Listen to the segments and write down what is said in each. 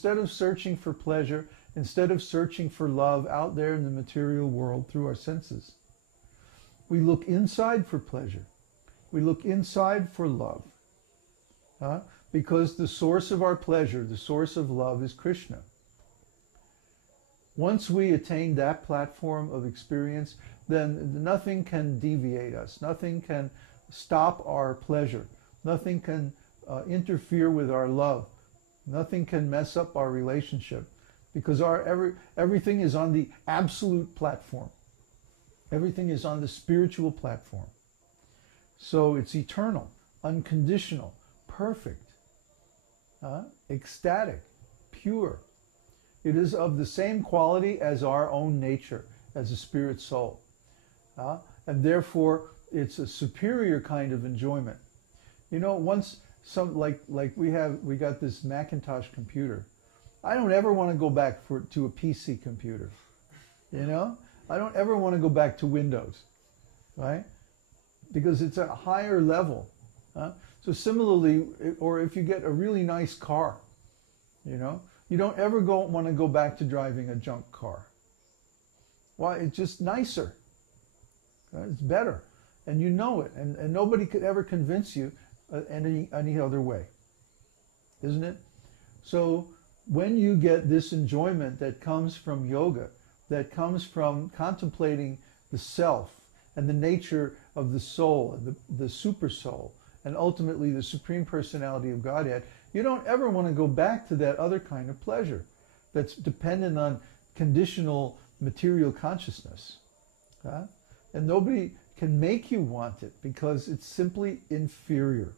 instead of searching for pleasure, instead of searching for love out there in the material world through our senses, we look inside for pleasure. We look inside for love. Because the source of our pleasure, the source of love, is Krishna. Once we attain that platform of experience, then nothing can deviate us. Nothing can stop our pleasure. Nothing can interfere with our love. Nothing can mess up our relationship. Because everything is on the absolute platform. Everything is on the spiritual platform. So it's eternal, unconditional, perfect, ecstatic, pure. It is of the same quality as our own nature, as a spirit soul. And therefore, it's a superior kind of enjoyment. You know, once like we got this Macintosh computer. I don't ever want to go back to a PC computer. You know? I don't ever want to go back to Windows, right? Because it's a higher level. So similarly, or if you get a really nice car, you know, you don't ever want to go back to driving a junk car. Why? It's just nicer. Right? It's better. And you know it. And nobody could ever convince you any other way. Isn't it? So when you get this enjoyment that comes from yoga, that comes from contemplating the self and the nature of the soul, and the super soul, and ultimately the Supreme Personality of Godhead, you don't ever want to go back to that other kind of pleasure that's dependent on conditional material consciousness. And nobody can make you want it because it's simply inferior.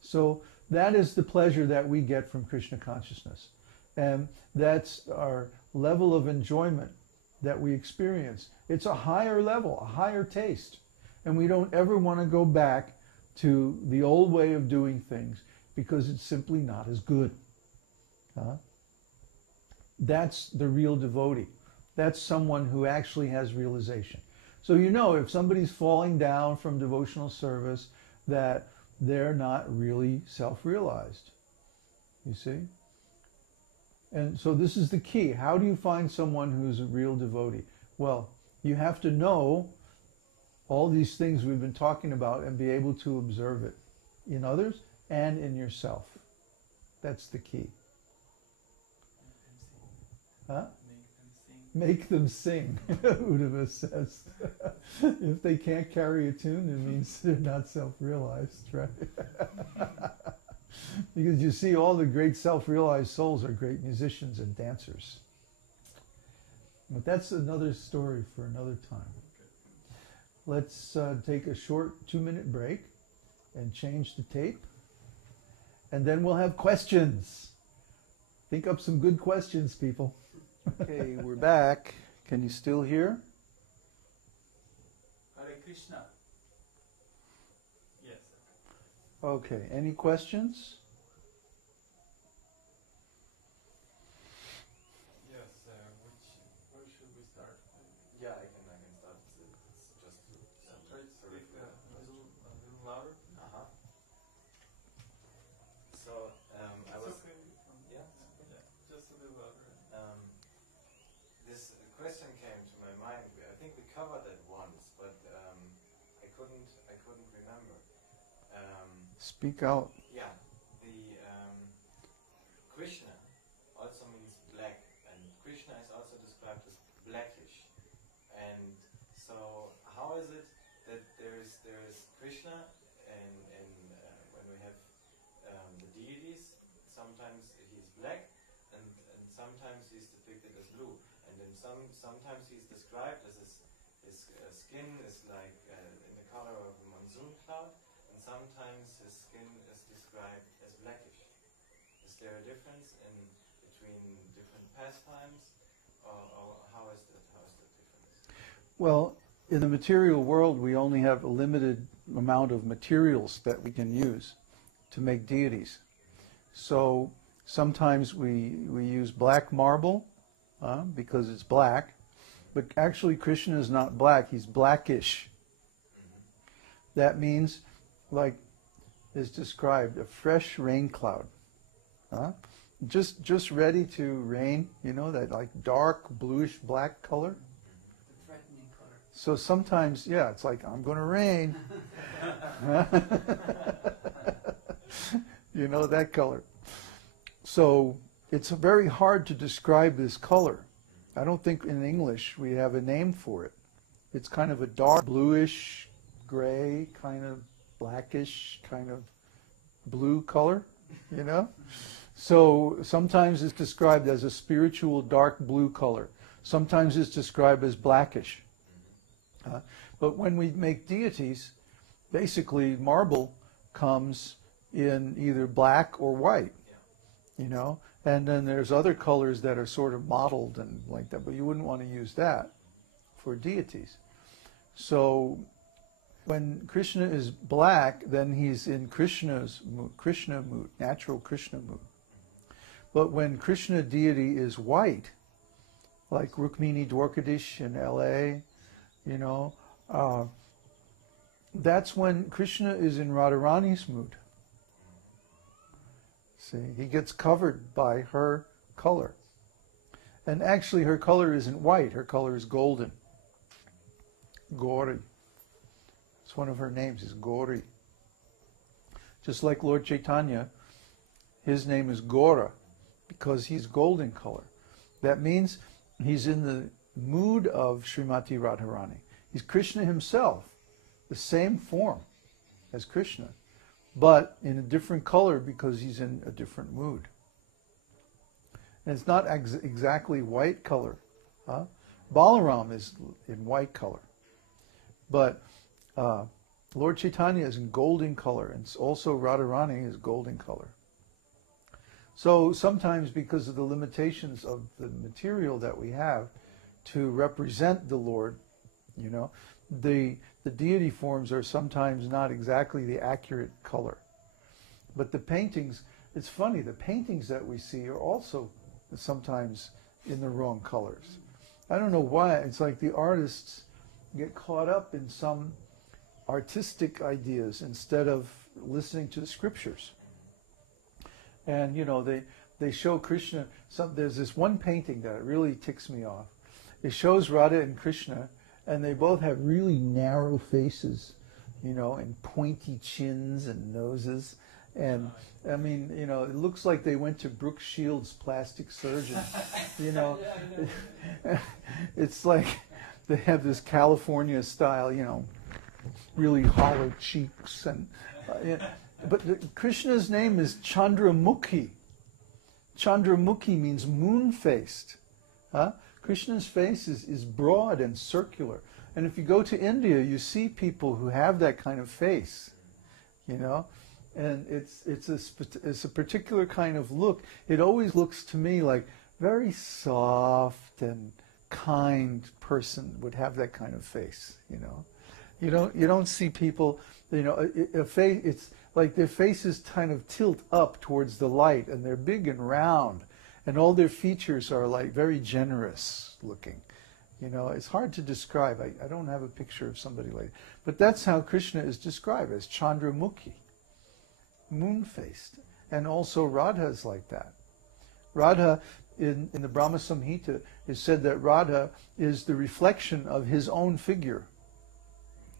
So that is the pleasure that we get from Krishna consciousness. And that's our level of enjoyment that we experience. It's a higher level, a higher taste. And we don't ever want to go back to the old way of doing things because it's simply not as good. That's the real devotee. That's someone who actually has realization. So you know, if somebody's falling down from devotional service, that they're not really self-realized. You see? And so this is the key. How do you find someone who's a real devotee? Well, you have to know all these things we've been talking about and be able to observe it in others and in yourself. That's the key. Make them sing, Uddhava says. If they can't carry a tune, it means they're not self-realized, right? Because you see, all the great self-realized souls are great musicians and dancers. But that's another story for another time. Let's take a short 2-minute break and change the tape. And then we'll have questions. Think up some good questions, people. Okay, we're back. Can you still hear? Hare Krishna. Yes. Okay, any questions? Yes, where should we start? Yeah, I can start. It's just to celebrate. Speak a little louder. So, I was... Okay. Yeah? Yeah, just a little louder. This question came to my mind. I think we covered it once, but I couldn't remember. Speak out. Yeah, the Krishna also means black, and Krishna is also described as blackish. And so, how is it that there is Krishna, and when we have the deities, sometimes he's black, and sometimes he's depicted as blue. And then sometimes he's described as his skin is like in the color of a monsoon cloud, and sometimes his skin is described as blackish. Is there a difference between different pastimes, or how is that difference? Well, in the material world, we only have a limited amount of materials that we can use to make deities. So sometimes we use black marble because it's black, but actually Krishna is not black, he's blackish. That means, like is described, a fresh rain cloud. just ready to rain, that like dark bluish black color. The threatening color. So sometimes, yeah, it's like, I'm going to rain. That color. So it's very hard to describe this color. I don't think in English we have a name for it. It's kind of a dark bluish, gray, kind of blackish, kind of blue color, So sometimes it's described as a spiritual dark blue color. Sometimes it's described as blackish. But when we make deities, basically marble comes in either black or white, and then there's other colors that are sort of mottled and like that, but you wouldn't want to use that for deities. So when Krishna is black, then he's in Krishna mood, natural Krishna mood. But when Krishna deity is white, like Rukmini Dwarkadish in LA, that's when Krishna is in Radharani's mood. See, he gets covered by her color. And actually her color isn't white, her color is golden. Gauri. It's one of her names, is Gauri. Just like Lord Chaitanya, his name is Gora, because he's golden color. That means he's in the mood of Srimati Radharani. He's Krishna himself, the same form as Krishna, but in a different color because he's in a different mood. And it's not exactly white color. Balaram is in white color. But Lord Chaitanya is in golden color, and also Radharani is golden color. So sometimes because of the limitations of the material that we have to represent the Lord, the deity forms are sometimes not exactly the accurate color. But the paintings, it's funny, the paintings that we see are also sometimes in the wrong colors. I don't know why. It's like the artists get caught up in some artistic ideas instead of listening to the scriptures. And they show Krishna. There's this one painting that really ticks me off. It shows Radha and Krishna, and they both have really narrow faces, and pointy chins and noses. And I mean, it looks like they went to Brooke Shields' plastic surgeon. It's like they have this California style, really hollow cheeks. And but Krishna's name is Chandramukhi. Chandramukhi means moon-faced. Krishna's face is broad and circular. And if you go to India, you see people who have that kind of face, And it's a particular kind of look. It always looks to me like very soft and kind person would have that kind of face, You don't see people, it's like their faces kind of tilt up towards the light, and they're big and round, and all their features are like very generous looking. It's hard to describe. I don't have a picture of somebody like that. But that's how Krishna is described, as Chandramukhi, moon-faced. And also Radha is like that. Radha, in the Brahma Samhita, is said that Radha is the reflection of his own figure.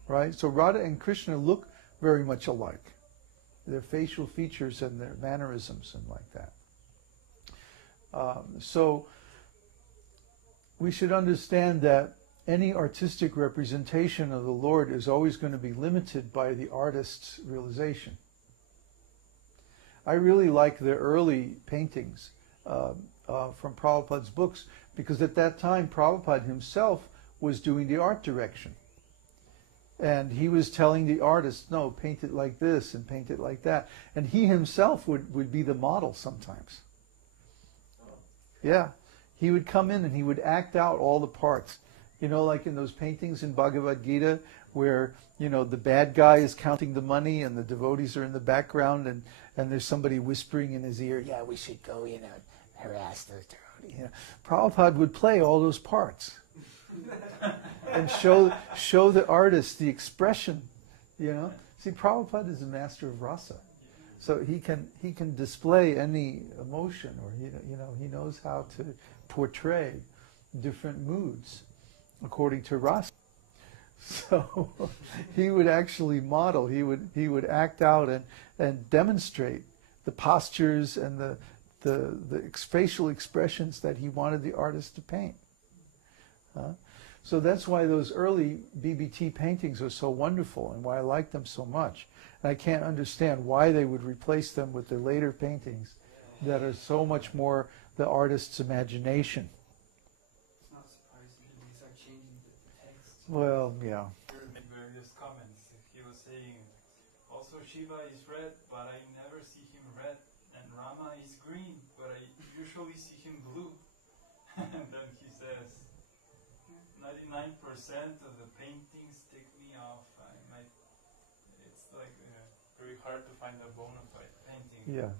Right? So Radha and Krishna look very much alike. Their facial features and their mannerisms and like that. So we should understand that any artistic representation of the Lord is always going to be limited by the artist's realization. I really like the early paintings from Prabhupada's books, because at that time Prabhupada himself was doing the art direction. And he was telling the artist, no, paint it like this and paint it like that. And he himself would be the model sometimes. Yeah. He would come in and he would act out all the parts. Like in those paintings in Bhagavad Gita where, the bad guy is counting the money and the devotees are in the background, and there's somebody whispering in his ear, yeah, we should go, harass those devotees. Prabhupada would play all those parts. And show the artist the expression, See, Prabhupada is a master of rasa. So he can display any emotion, or he knows how to portray different moods according to rasa. So he would actually model. He would act out and demonstrate the postures and the facial expressions that he wanted the artist to paint. So that's why those early BBT paintings are so wonderful and why I like them so much. And I can't understand why they would replace them with the later paintings that are so much more the artist's imagination. It's not surprising that these are changing the text. Well, yeah. In various comments, he was saying, also Shiva is red, but I never see him red, and Rama is green, but I usually see him blue. And then he says, 99% of the paintings take me off. It's like very hard to find a bona fide painting. Yeah.